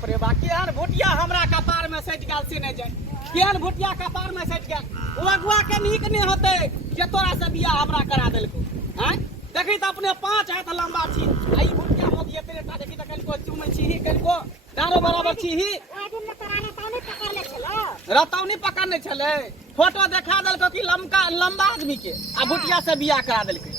बाप रे बाप केहन भुटिया हमरा कपार में सट गेल से नहीं जाए केहन भुटिया कपार में सट गेल अगुआ के नीक नहीं होते जे तोरा से बियाह हमरा करा देलको हैं देखी त अपने 5 हाथ लंबा छी आई भुटिया मोदी तेरे ता देखी त कलको चुमै छी ही कलको दारो बराबर छी ही रतौनी पकड़ने छले फोटो देखा देलको कि लंबा आदमी के आ भुटिया से बियाह करा देलकै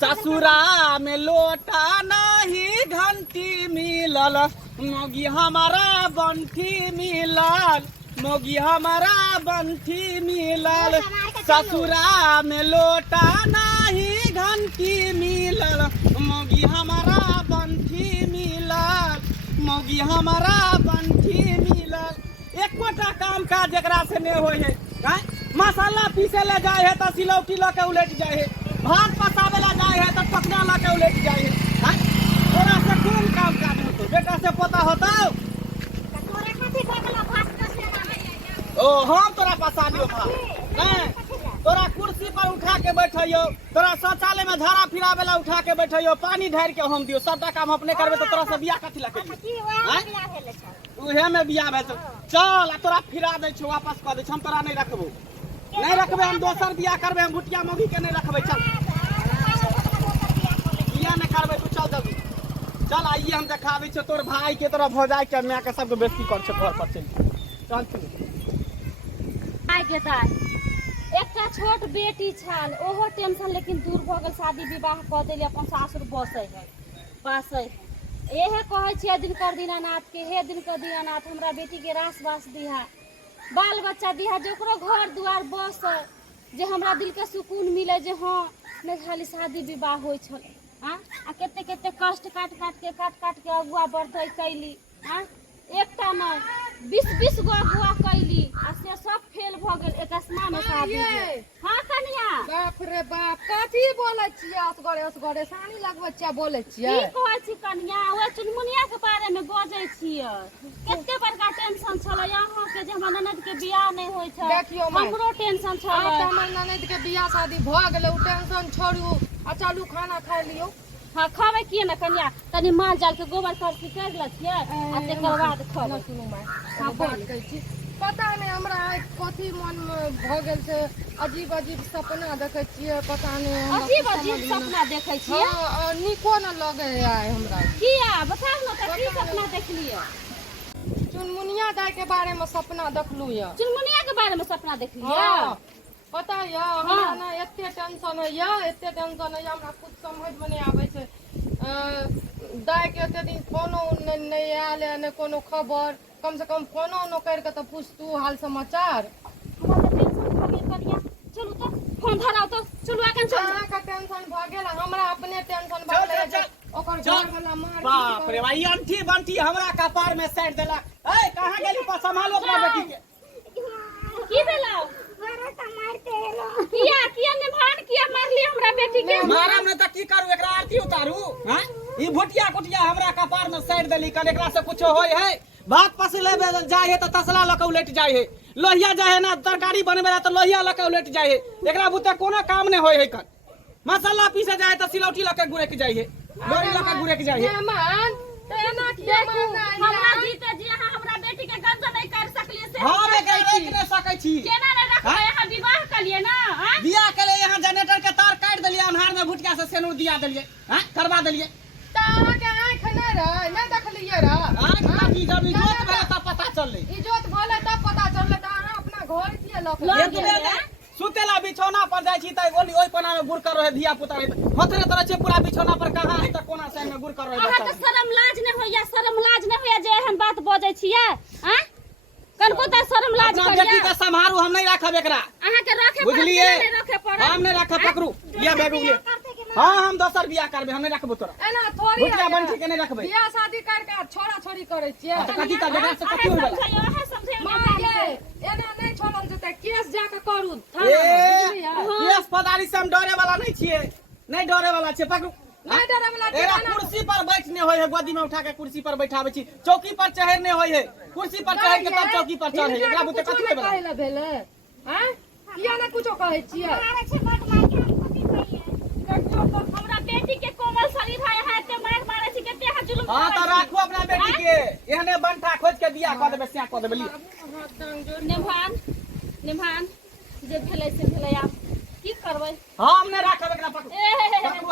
ससुरा में लोटा नहीं घंटी मिलल मोगी हमारा बंठी मिलल मोगी हमारा बंठी मिलल ससुरा में लोटा नहीं घंटी मिलल मोगी हमारा बंठी मिलल मोगी हमारा बंठी मिलल एकोटा काम काज जकरा से नहीं होय है मसाला पीसे ले जाए है तो सिलौटी लके उलट जाए है भात पकावे ला जाए है तो पकड़ा ला के उलट जाए है तोरा से कौन काम काज होतो बेटा से पता होतो ओ हम तोरा पसा दियो भात नहीं तोरा कुर्सी पर उठा के बैठियो तोरा शौचालय में धारा फिरावे ला उठा के बैठियो पानी ढार के हम दियो सबटा काम अपने करबे तो तोरा से बियाह कथि ला करियो उहे में बियाह भेल चल तोरा फिरा दै छ वापस क दै छ हम तोरा नहीं रखबो नहीं रखबे हम दोसर बियाह करबे हम भुटिया मोगी के नहीं रखबे चल बियाह नहीं करबे तू चल जल्दी चल आइए हम देखाबै छ तोर भाई के तोरा भौजाई के माय के सबके बेइज्जती कर छ घर पर चल चल आइ के दाई एकटा छोट बेटी छल ओहो टेंशन लेकिन दूर भ गेल शादी विवाह क देली अपन सासुर बसै है पासै है एहे कहै छियै दिन कर दीनानाथ के हे दिन कर दीनानाथ हमरा बेटी के रास बास दिहा बाल बच्चा दिहा जे ओकरो घर दुआर बस जे हमरा दिल के सुकून मिले जे हाँ नहीं खाली शादी विवाह होय छल हां आ केते केते कष्ट काट काट के अगुआ बढ़तै कैली हां एकटा नहीं 20 गो अगुआ कैली आ से सब फेल भ गेल एकस्मा में शादी हां कनिया बाप रे बाप कथी बोलै छियै असगरे सानी लगबै छियै बोलै छियै की कहै छी कनिया ओए चुनमुनिया के बारे में बजै छियै कते बड़का टेंशन छलै यहाँ के जे हमर ननद के बियाह नहीं होय छै देखियो हमरो टेंशन छलै हमर ननद के बियाह शादी भ गेलै उ टेंशन छोड़ू आ चलू खाना खाइ लियो हाँ खावे किए ना कनिया तनी माल जाल के गोबर करके कर लै छियै आ तकर बाद खावे सुनू माय हां बात कहै छी पता नहीं हमरा कथी मन में भ गेल छै अजीब सपना देखै छियै पता नहीं अजीब सपना देखै छियै हां निको न लगे आइ हमरा किया बताउ ना त की सपना देखलियै चुनमुनिया दाई के बारे में सपना देखलू या चुनमुनिया के बारे में सपना देखलियै पता या हमरा ना एते टेंशन है हमरा कुछ समझ में नहीं आबै छै दाई के एते दिन फोनो नहीं आयल ने कोनो खबर कम से कम फोनो न कर के तो पूछतू हाल समाचार हमरा त टेंशन भ गेल कनिया चलू त फोन धराउ त चलू आके चल अहाँ का टेंशन भ गेल हमरा अपने टेंशन भ गेल ओकर घर वाला मार बाप रे भाई अंठी बंठी हमरा कपार में सेट देला ए कहां गेली पर संभालो अपना बेटी के की भेला मारा त मारते हेलो किया ने भान किया मारली हमरा बेटी के मारम न त की करू एकरा आरती उतारू हैं ई भुटिया कुटिया हमरा कपार में सेट देली कल एकरा से कुछ होय है भात पसले जाए है तो तसला लके उलट जाए है लोहिया जाए है ना तरकारी बनबे ला तो लोहिया लके उलट जाए है एकरा बुते कोनो काम नहीं होय है कल मसाला पीसे जाए तो सिलौटी लके गुरे के जाए है लोरी लके गुरे के जाए है मेहमान त एना किया मारना हमरा जीते जी अहाँ हमरा बेटी के गंज नहीं कर सकलिए से हां रे कह नहीं सकै छी केना ने रखबै अहाँ विवाह कलिए ना हां बियाह के लिए यहां जनरेटर के तार काट देलिए अन्हार में भुटिया से सेनुर दिया देलिए हैं करवा देलिए त अहाँ के आंख नहीं रह नहीं देखलिए रह आंख काटी जब इज्जत भले तब पता चलले इज्जत भले तब पता चलले त अहाँ अपना घर किए लक सुतेला बिछौना पर जाय छी त ओली ओइ कोना में गुड़ कर रहे धिया पुता होतरे तरह छे पूरा बिछौना पर कहां है त कोना साइड में गुड़ कर रहे अहाँ के शरम लाज नहीं होया जे एहन बात बजै छियै हैं कनको त शरम लाज अपना करिया बेटी के संभारू हम नहीं राखब एकरा अहाँ के रखे बुझलिए नहीं रखे पड़े हम नहीं राखब पकड़ू लिया बैग ले हां हम दोसर बियाह करबे हम नहीं रखबो तोरा एना थोड़ी भुटिया बंठी के नहीं रखबे बियाह शादी करके छोड़ा छोड़ी करे छियै त कथि का जगह से कथि होय वाला मारे एना नहीं छोड़ल जते केस जाके करू केस पदारी से हम डरे वाला नहीं छिए नहीं डरे वाला छे पकड़ू नहीं डरे वाला एरा कुर्सी पर बैठने होय है गोदी में उठा के कुर्सी पर बैठाबै छी चौकी पर चढ़ने होय है कुर्सी पर चढ़ के तब चौकी पर चढ़े एकरा बुते कथि होय वाला कहले भेले हैं किया ना कुछो कहै छियै हमरा बेटी के कोमल शरीर है ते मार मारे छी केते हां जुलुम हां त राखो अपना बेटी के एहने बंठा खोज के बियाह कऽ देबै से कऽ देबै लिअ। हाथ टांग जोड़ निभान जे भेलै से भेलै आब की करबै। हम नहि राखब एकरा पकड़ू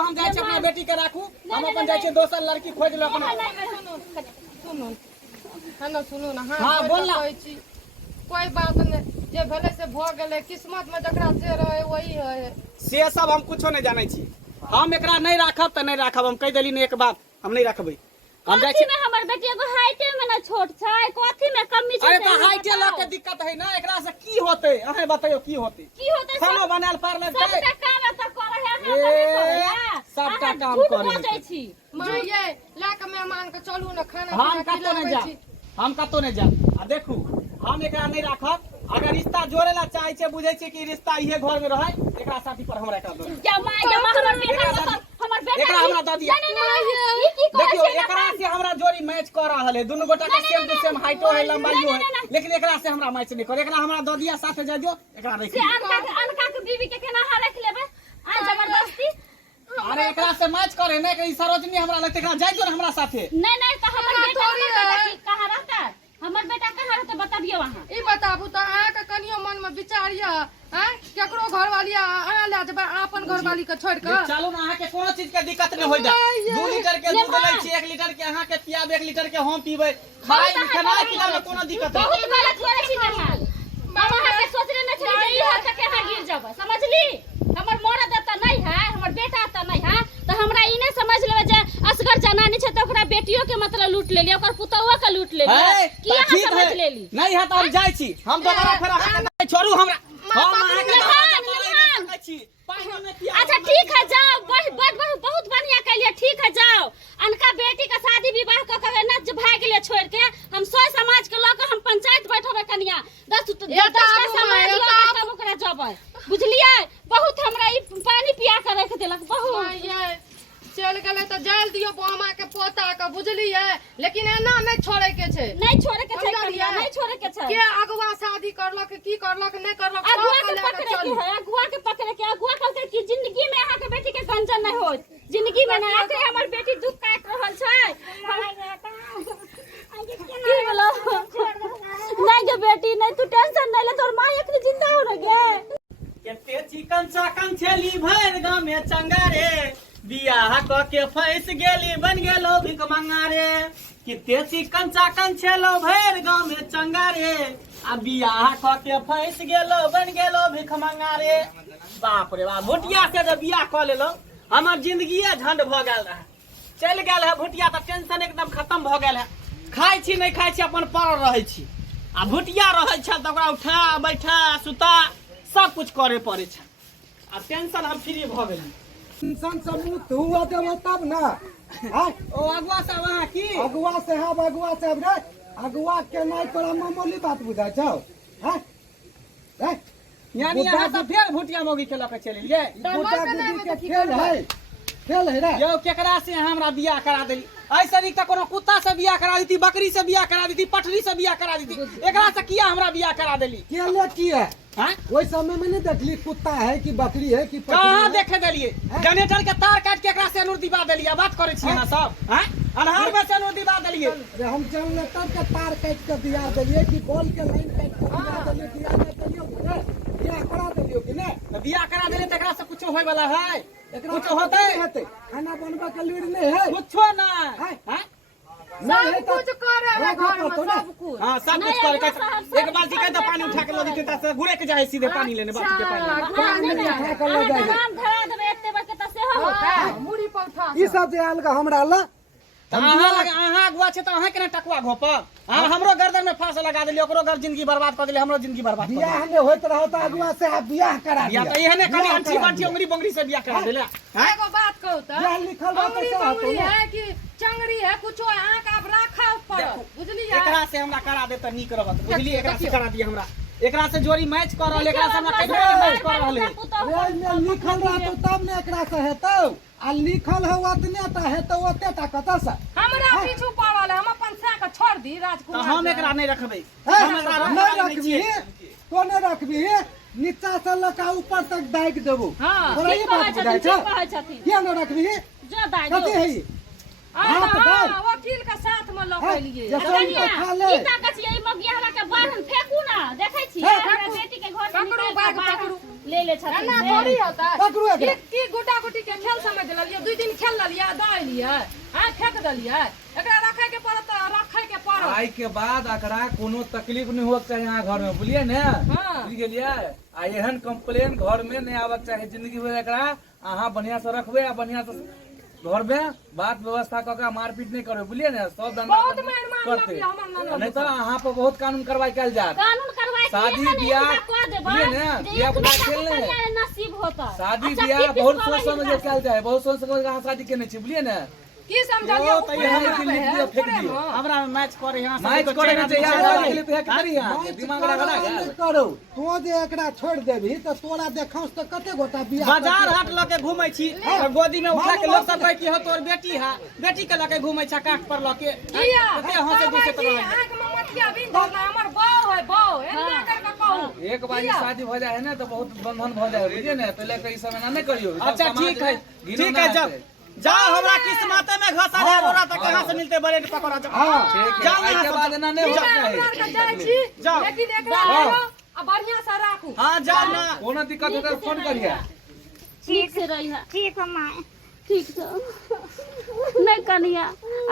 हम जाइ छी अपना बेटी के राखू हम अपन जाइ छी दोसर लड़की खोज लो अपन। सुनू है ना सुनू ना हाँ, बोल ना। कहै छी कोई बात नहीं जे भेले से भ गेले किस्मत में जकरा जे रहे वही है। से सब हम कुछो नहीं जानै छी हम एकरा नहीं राखब त नहीं राखब हम कह देली ने एक बात हम नहीं रखबै। हम जाइ छी कथी में हमर बेटी एगो हाइटे में ना छोट छै कथी में कमी छै। अरे त हाइटे ल के दिक्कत है ना एकरा से की होतै अहे बताइयो की होतै खाना बनाल पार ले जाए सबटा काम त करे है सबटा काम करे छै छी। मां ये ला के मेहमान के चलू ना खाना हम कतो नहीं जा हम कतो नहीं जा आ देखू हम एकरा नहीं राखब अगर रिश्ता जोड़े ला चाहे छे बुझे छे कि रिश्ता इहे घर में रहे एकरा साथी पर हमरा एकरा दो क्या माय हमर बेटा एकरा हमरा द दिया। नहीं ई की देखियो करे एकरा से हमरा जोड़ी मैच कर रहल है दोनों गोटा का सेम टू सेम हाइटो है लंबाइयो है लेकिन एकरा से हमरा मैच नहीं कर एकरा हमरा द दिया साथे जा दियो एकरा रख से अनका के बीवी के केना हा रख लेबे आ जबरदस्ती। अरे एकरा से मैच करे ना कि सरोजनी हमरा लगते एकरा जाय दियो हमरा साथे। नहीं तो हमर बेटा कहां रहता हमर बेटा कहां रहता बताबियो वहां। ई बताबू त अहाँ के कनियो मन में विचार य हैं केकरो घरवाली अहाँ ले जेबै अपन घरवाली के छोड़ के। चलू ना अहाँ के कोनो चीज के दिक्कत नहीं होय जा 2 लीटर के दूध लै छी 1 लीटर के अहाँ के पियाब 1 लीटर के हम पीबै खाए खाना खिलावे कोनो दिक्कत नहीं। बहुत गलत करे छी नहाल हम अहाँ के सोचले न छली जे ई हाथ के हां गिर जाबे समझली। हमर मरद त नहीं है हमर बेटा त नहीं है त हमरा ई नहीं समझ लेबे जे असगर जनानी छै त ओकरा बेटियो के मतलब लूट लेली ओकर पुतौआ के लूट लेली की अहाँ समझ लेली। नहीं है त हम जाय छी हम दोबारा फेर अहाँ के छोड़ू हमरा हम अहाँ के मारै छी पानी में पिया। अच्छा ठीक है जाओ बहुत बढ़िया कहलिए ठीक है जाओ अनका बेटी का शादी विवाह क के न भाग ले छोड़ के हम सोय समाज के लोग हम पंचायत बैठबे कनिया 10 समाज लोग तब ओकरा जबै बुझलिए। बहुत हमरा ई पानी पिया के रख देलक बहुत ये चल गेले त जाल दियो बहमा के पोता के बुझलिए लेकिन एना नहीं छोड़े के छै नहीं छोड़े के छै कनिया नहीं छोड़े के छै। के अगवा शादी करलक की करलक नहीं करलक अगुआ के पकड़े के है अगुआ के पकड़े के अगुआ कहते कि जिंदगी में अहाँ के बेटी के गंजन नहीं होत जिंदगी में ना आके हमर बेटी दुख काट रहल छै। की बोलो नहीं गे बेटी नहीं तू टेंशन नहीं ले तोर मां एकनी जिंदा हो न गे। केते चिकन चाकन छेली भर गांव में चंगा रे बियाह क के फैस गेली बन गेलो भिख मंगा रे। केते चिकन चाकन छेलो भर गांव में चंगा रे आ बियाह क के फैस गेलो बन गेलो भिख मंगा रे। बाप रे बाप भुटिया से जब बियाह क लेलो हमर जिंदगीए झंड भ गेल रहे चल गेल है भुटिया त टेंशन एकदम खत्म भ गेल है खाई छी नहीं खाई छी अपन पड़ल रहे छी आ भुटिया रहे छ त ओकरा उठा बैठा सुता सब कुछ करे पड़े छ आ टेंशन हम फ्री भ गेली। इंसान समूह हुआ देव तब ना हाँ? ओ अगुआ सब वहाँ की अगुआ से हाँ अगुआ से रे अगुआ के नहीं तोरा मामूली बात बुझा जाओ हाँ यानी यहाँ सब फिर भुटिया मोगी खेल के चल लिए बुढ़ा बुढ़ी के खेल है रे। यो केकरा से हमरा बियाह करा देली ऐसे नहीं कोनो कुत्ता से बियाह करा दी बकरी से बियाह करा दी पटरी से बियाह करा दी एकरा से किया हमरा बियाह करा देली केले की है हां वही समय में नहीं देखली कुत्ता है कि बकरी है कि कहां देखे देलिए जनरेटर के तार काट के एकरा से अनुर दिबा देलिए बात करे छी ना सब हैं अनहार में से अनुर दिबा देलिए हम जनरेटर के तार काट के दिया देलिए कि बॉल के लाइन काट के दिया देलिए बियाह करा देलियो कि नहीं बियाह करा देले त एकरा से कुछ होय वाला है कुछ होते खाना बनवा के लूर नहीं है कुछो ना हैं सब कुछ करे रे घर में सब कुछ। हां सब कुछ करे एक बाल्टी के पानी उठा के लो दी त घुरे के जाए सीधे पानी लेने बाल्टी के पानी उठा के ले जाए नाम धरा देबे एते बड़ के त से होता मुड़ी पर उठा ई सब जे आल का हमरा ला अहाँ अगुआ छै त अहाँ केना टकुआ घोप अहाँ हमरो गर्दन में फांस लगा देलिए ओकरो घर जिंदगी बर्बाद कर देलिए हमरो जिंदगी बर्बाद कर देलिए बियाह में होत रहो त अगुआ से आप बियाह करा या दिया त एहने खाली अंठी बांठी उंगली बंगरी से बियाह करा देले हैं एगो बात कहू त बियाह लिखल बा अंगड़ी कैसे होतो बंगड़ी ना है कि चंगड़ी है कुछो अहाँ का अब राखा ऊपर बुझलिए एकरा से हमरा करा दे त नीक रहत बुझलिए एकरा से करा दिए हमरा एकरा से जोड़ी मैच कर रहल एकरा से हमरा कैसे मैच कर रहल है रेल में लिखल रहतो तब ने एकरा से हेतौ आ लिखल हो ओतने त हेतौ ओते टा कत से हमरा पीछू पड़ल हम अपन सा के छोड़ दी त राजकुमार हम एकरा नहीं रखबै हम नहीं रखबी तो नहीं रखबी नीचा से लका ऊपर तक दाग देबो हां तोरा ई बात बुझाइ छ कहै छथिन किया नहीं रखबी जो दाई कथि है ई हाथ धर वकील के साथ में लौकेलिए जैसे कनिया उनको खा ले ई ताकत छियै ई मगिया हमरा के बाहर फेंकू ना देखै छी फेंक, हमरा बेटी के घर से पकड़ू, निकाल के बाग बाहर पकड़ू। ले ले छथिन एना थोड़ी होता है पकड़ू एकरा। की गुड्डा गुड्डी के खेल समझ लेलिए 2 दिन खेल लेलिए दऽ एलिए हां फेंक देलिए एकरा रखे के पड़त रखे के पड़त आई के बाद एकरा कोनो तकलीफ नहीं होक चाहे यहाँ घर में बुझलिए ने हाँ। बुझ गेलिए आ एहन कंप्लेन घर में नहीं आबक चाहे जिंदगी भर एकरा अहाँ बढ़िया से रखबे आ बढ़िया से घर में बात व्यवस्था क के मारपीट नहीं करबे बुझलिए ने सब दंगा बहुत मार करते हमर ननद नहीं तो अहाँ पर बहुत कानून कार्रवाई कल जात कानून करवाई शादी ब्याह बुझलिए ने ब्याह बुला खेल ले नसीब होता शादी ब्याह बहुत सोच समझ के कल जाए बहुत सोच समझ के अहाँ शादी केने छी बुझलिए ने की समझलिए ओ, तो यहाँ लिख दियो, फेंक दियो। हमरा मैच करे यहाँ मैच करे ना चाहिए शादी के लिए तो करी यहाँ मैच दिमाग लगा करो, लगा नहीं करो तो जे एकरा छोड़ देबी तो तोरा देखाउस तो कते गोटा बियाह बाजार हाट लके घूमै छी और गोदी में उठा के लोग सब कहै कि हो तोर बेटी है बेटी के लके घूमै छ काठ पर लके किया कते हंसे दूसरे तरह आंख में मटिया बिन धरना हमर बाऊ है बाऊ एना करके कहू एक बार शादी हो जाए है ना तो बहुत बंधन हो जाए बुझिए ना तो लेकर इस समय ना नहीं करियो सब अच्छा समाज ठीक है गिनो ठीक ना है जब है। जाओ हमरा किस्मत में घसा है बोरा तो कहां से मिलते ब्रेड पकौड़ा हाँ ठीक है जाओ आज यहाँ के से बाद ना नहीं हमरा होता हमरा के जाय है छी जाओ। लेकिन एकरा जाओ। आरो आ बढ़िया से राखू हां जाओ ना कोनो दिक्कत हो तो फोन करिए ठीक से रही है ठीक है मां ठीक से नहीं कनिया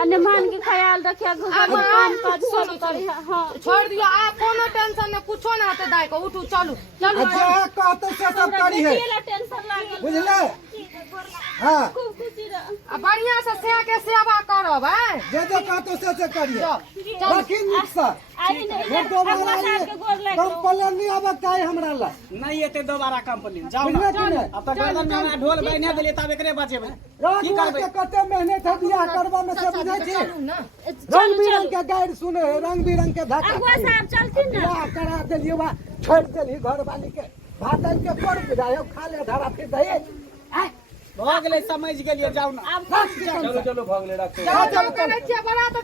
अन्य मान के ख्याल रखिया घर में काम काज सब करिया हां छोड़ दियो आ कोनो टेंशन ने कुछो ना होते दाई को उठू चलू चलू अच्छा कहते से सब करी है केला टेंशन लागल बुझले हाँ खूब खुशी रह आ बढ़िया से से के सेवा करब हैं जे कहते से करिए चल लेकिन नीक से आई नहीं फिर दोबारा भगवान के गोर लग कंप्लेन नहीं आबक चाहे हमरा ला नहीं एते दोबारा कंप्लेन जाओ बुझले ना कि नहीं अब तक गर्दन में हमरा ढोल बहिने देलिए तब एकरे बचेबै की रात करबै के कते मेहनत है बियाह करबा में से बुझे छी चलू ना रंग बिरंग के गाइड सुने रंग बिरंग के धक्का अगुआ साहब चलथिन ना बियाह करा देलिए बा छोड़ देली घर वाली के भात आन के कर बुझायो खा ले धरा फिर दहे भ गेलै समझ गेलिए जाओ ना अब चलो चलो भाग ले रखो चल करे छिए बड़ा तो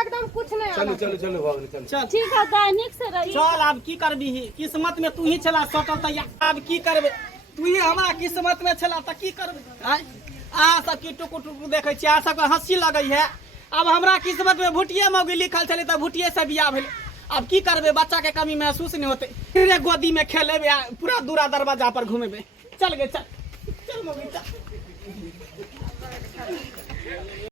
एकदम कुछ नहीं चलो चलो चलो भाग ले चलो चल ठीक है दैनिक से रही चल अब की करबी किस्मत में तू ही छला सटल त अब की करबे तू ही हमरा किस्मत में छला त की करबे आय अहाँ सब की टुकु टुकु देखे छी अहाँ सबके हंसी लगै है अब हमरा किस्मत में भुटिये मौगी लिखल छलै त भुटिये से बियाह भेल अब की करबे बच्चा के कमी महसूस नहीं होते फिर गोदी में खेलेबे आ पूरा दूरा दरवाजा पर घूमेबे चल गे चल चल मौगी चल